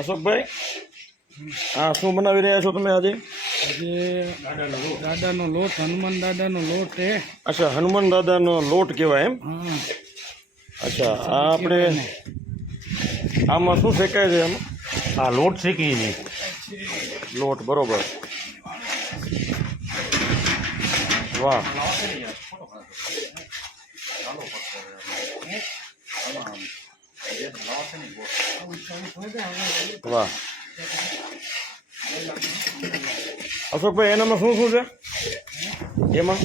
અશોકભાઈ હા શું બનાવી રહ્યા છો તમે આજે? આજે દાદાનો લોટ હનુમાન દાદાનો લોટ એ અચ્છા હનુમાન દાદાનો લોટ કહેવાય એમ? અચ્છા આ આપણે આમાં શું શેકાય છે એમાં? આ લોટ શેકી છે લોટ બરોબર. વાહ. વાહ. અશોકભાઈ એનામાં શું શું છે? એમાં?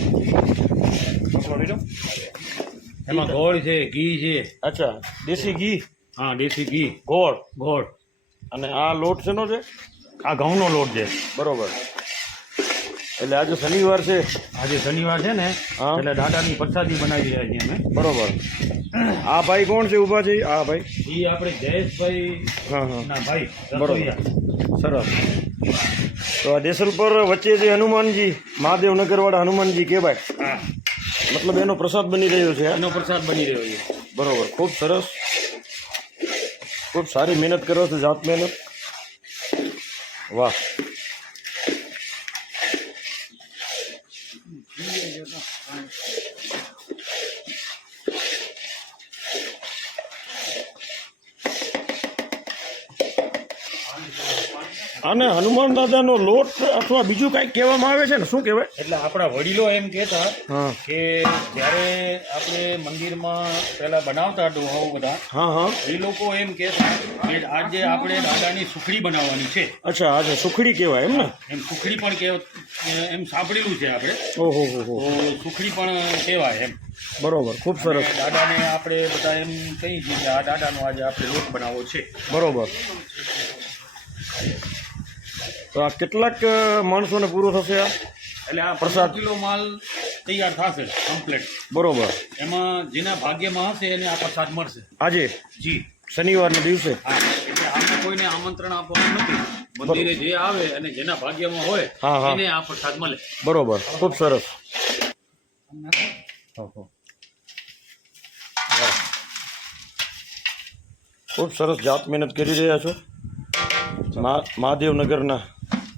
એમાં ગોળ છે ઘી છે. અચ્છા દેશી ઘી? હા દેશી ઘી. ગોળ. ગોળ. અને આ લોટ શેનો છે? આ ઘઉંનો લોટ છે. બરોબર. એટલે આજે શનિવાર છે. આજે શનિવાર છે ને. એટલે દાદાની પ્રસાદી બનાવી રહ્યા છીએ અમે. બરોબર. આ ભાઈ કોણ છે ઊભા છે? આ ભાઈ. એ આપણે જયેશભાઈ હા હા. ભાઈ બરોબર. સરસ. તો આ દેસલ પર વચ્ચે જે હનુમાનજી મહાદેવ નગરવાળા હનુમાનજી કહેવાય. મતલબ એનો પ્રસાદ બની રહ્યો છે એનો પ્રસાદ બની રહ્યો છે. બરોબર. ખૂબ સરસ. ખૂબ સારી મહેનત કરો છો જાત મહેનત. વાહ. અને હનુમાન દાદાનો લોટ અથવા બીજું કાંઈક કહેવામાં આવે છે ને શું કહેવાય? એટલે આપણા વડીલો એમ કહેતા હા. કે જ્યારે આપણે મંદિરમાં પહેલાં બનાવતા ડોહાઓ બધા હા હા. એ લોકો એમ કહેતા કે આજે આપણે દાદાની સુખડી બનાવવાની છે. અચ્છા આજે સુખડી કહેવાય એમ ને? એમ સુખડી પણ કહેવાય એમ સાંભળેલું છે આપણે. ઓહો હો હો સુખડી પણ કહેવાય એમ. બરોબર ખૂબ સરસ. દાદાને આપણે બધા એમ કહીએ છીએ કે આ દાદાનો આજે આપણે લોટ બનાવવો છે. બરોબર. તો આ કેટલાક માણસોને પૂરો થશે આ? એટલે આ પ્રસાદ. કિલો માલ તૈયાર થશે કમ્પ્લેટ બરોબર. એમાં જેના ભાગ્યમાં હશે એને આ પ્રસાદ મળશે. આજે? જી. શનિવારના દિવસે? હા એટલે આને કોઈને આમંત્રણ આપવાનું નથી. મંદિરે જે આવે અને જેના ભાગ્યમાં હોય હા. એને આ પ્રસાદ મળે. બરોબર. ખૂબ સરસ. ખૂબ સરસ જાત મહેનત કરી રહ્યા છો. મહાદેવનગરના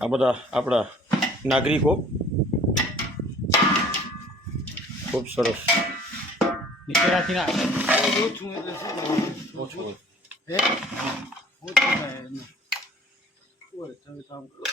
આ બધા આપણા નાગરિકો. ખૂબ સરસ. નીચેનાથી ના. ઓછું એટલે શું ઓછું? ઓછું કામ કરો.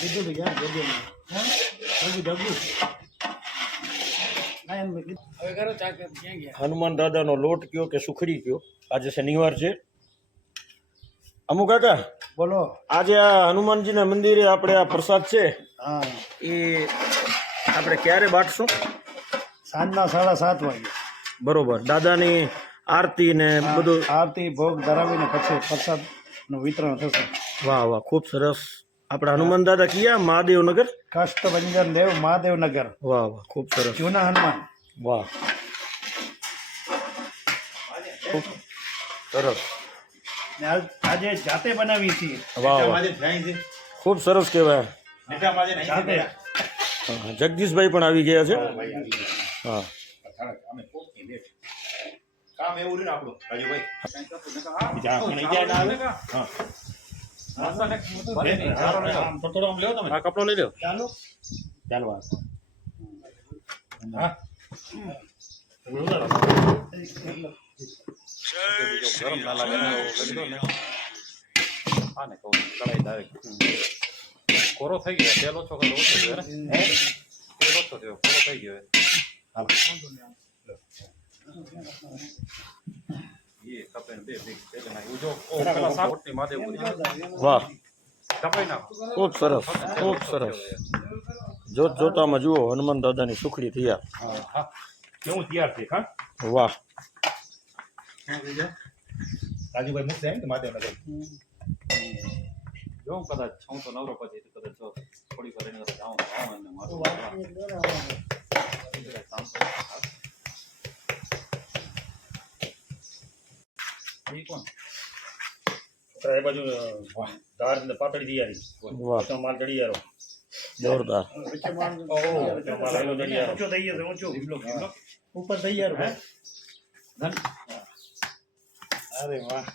કીધું તો ક્યાં જગ્યા હનુમાન દાદાનો લોટ કયો કે સુખડી કયો? આજે શનિવાર છે. અમુક કાકા બોલો. આજે આ હનુમાનજીના મંદિરે આપણે આ પ્રસાદ છે? હા. એ આપણે ક્યારે બાંટશું? સાંજના સાડા સાત વાગે. બરોબર. દાદાની આરતી ને બધું આરતી ભોગ ધરાવીને પછી પ્રસાદનું વિતરણ થશે. વાહ વાહ ખૂબ સરસ. આપણા હનુમાન દાદા કયા? મહાદેવનગર? કષ્ટભંજન દેવ મહાદેવનગર. વાહ વાહ ખૂબ સરસ. જૂના હનુમાન. વાહ. ખૂબ સરસ. આજે જાતે બનાવી છીએ. વાહ વાહ. ખૂબ સરસ કહેવાય. જાતે. જગદીશભાઈ પણ આવી ગયા છે. હા આમ થોડો આમ આપણું તમે. કપડો લઈ લો ચાલો. ચાલો આ. ગરમ ના લાગે એવું કરી. હા થઈ ગયો. તેલ ઓછો કરો ઓછો થયો? તેલ ઓછો થયો. કોરો થઈ ગયો. હાલો એ કપાઈ ને બે ભેગી પેલે નાખી. ઉજો, ઓ, પેલા સાત ફૂટની મહાદેવ પૂરી. વાહ કપાઈ નાખો. ખૂબ સરસ ખૂબ સરસ જોત જોતામાં જુઓ હનુમાન દાદાની સુખડી થયા હા, હા. કેવું તૈયાર છે હા વાહ રાજુભાઈ મૂકશે એમ કે મહાદેવનગર જો હું કદાચ છું તો નવરો પછી તો કદાચ જો થોડી વાર એની સાથે જાઉં તો આવું અને મારું કામ કરું. એ કોણ? એ બાજુ ધાર ને પાતળી તૈયારી વાહ. માલ ચડી યારો જોરદાર. ઊંચો થઈ ગયો ઊંચો ઉપર થઈ યાર ધન. અરે વાહ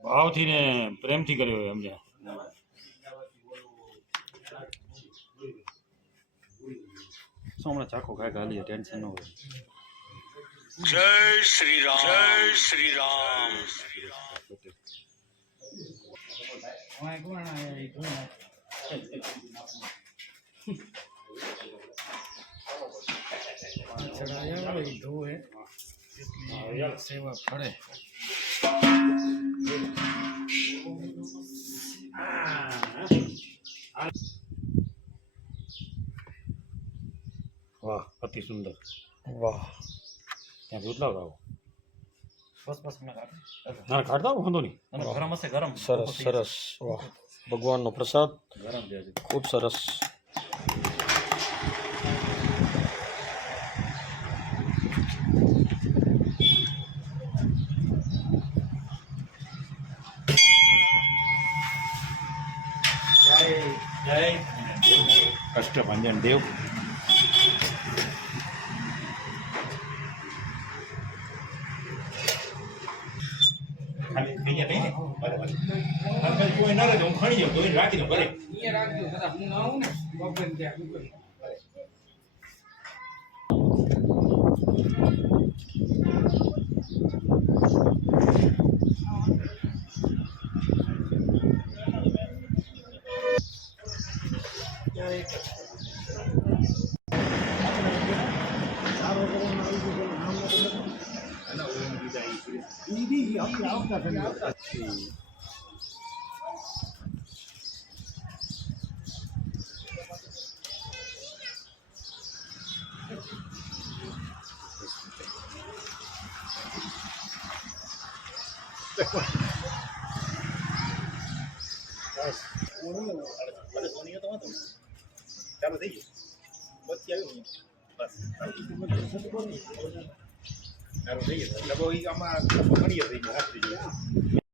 ભાવથી ને પ્રેમથી કર્યો હોય સમજ્યા શું હમણાં ચાખો ખાય ગાલીએ ટેન્શન ન હોય વાંય કોણ આયા ઈ કોણ આયા? પાછળ આયા હોય ઈ ધોવે એટલી સેવા ફળે વાહ અતિ સુંદર. વાહ. ત્યાં દૂધ લાવ લાવો બસ બસ હમણાં ના કાઢતા આવો, વાંધો નહીં. ગરમ હશે ગરમ. સરસ સરસ. વાહ. ભગવાનનો પ્રસાદ. ગરમ. ખૂબ સરસ. કષ્ટભંજન દેવ. ખાલી કોઈ ના રહે તો હું ખણી જાઉં તો એને રાખીને ભલે અહીંયા રાખજો કદાચ હું ના આવું ને બપોરે ત્યાં મૂકી. ચાલુ થઈ ગયું બસ ચાલુ થઈ ગયું ઈ આમાં થઈ ગયું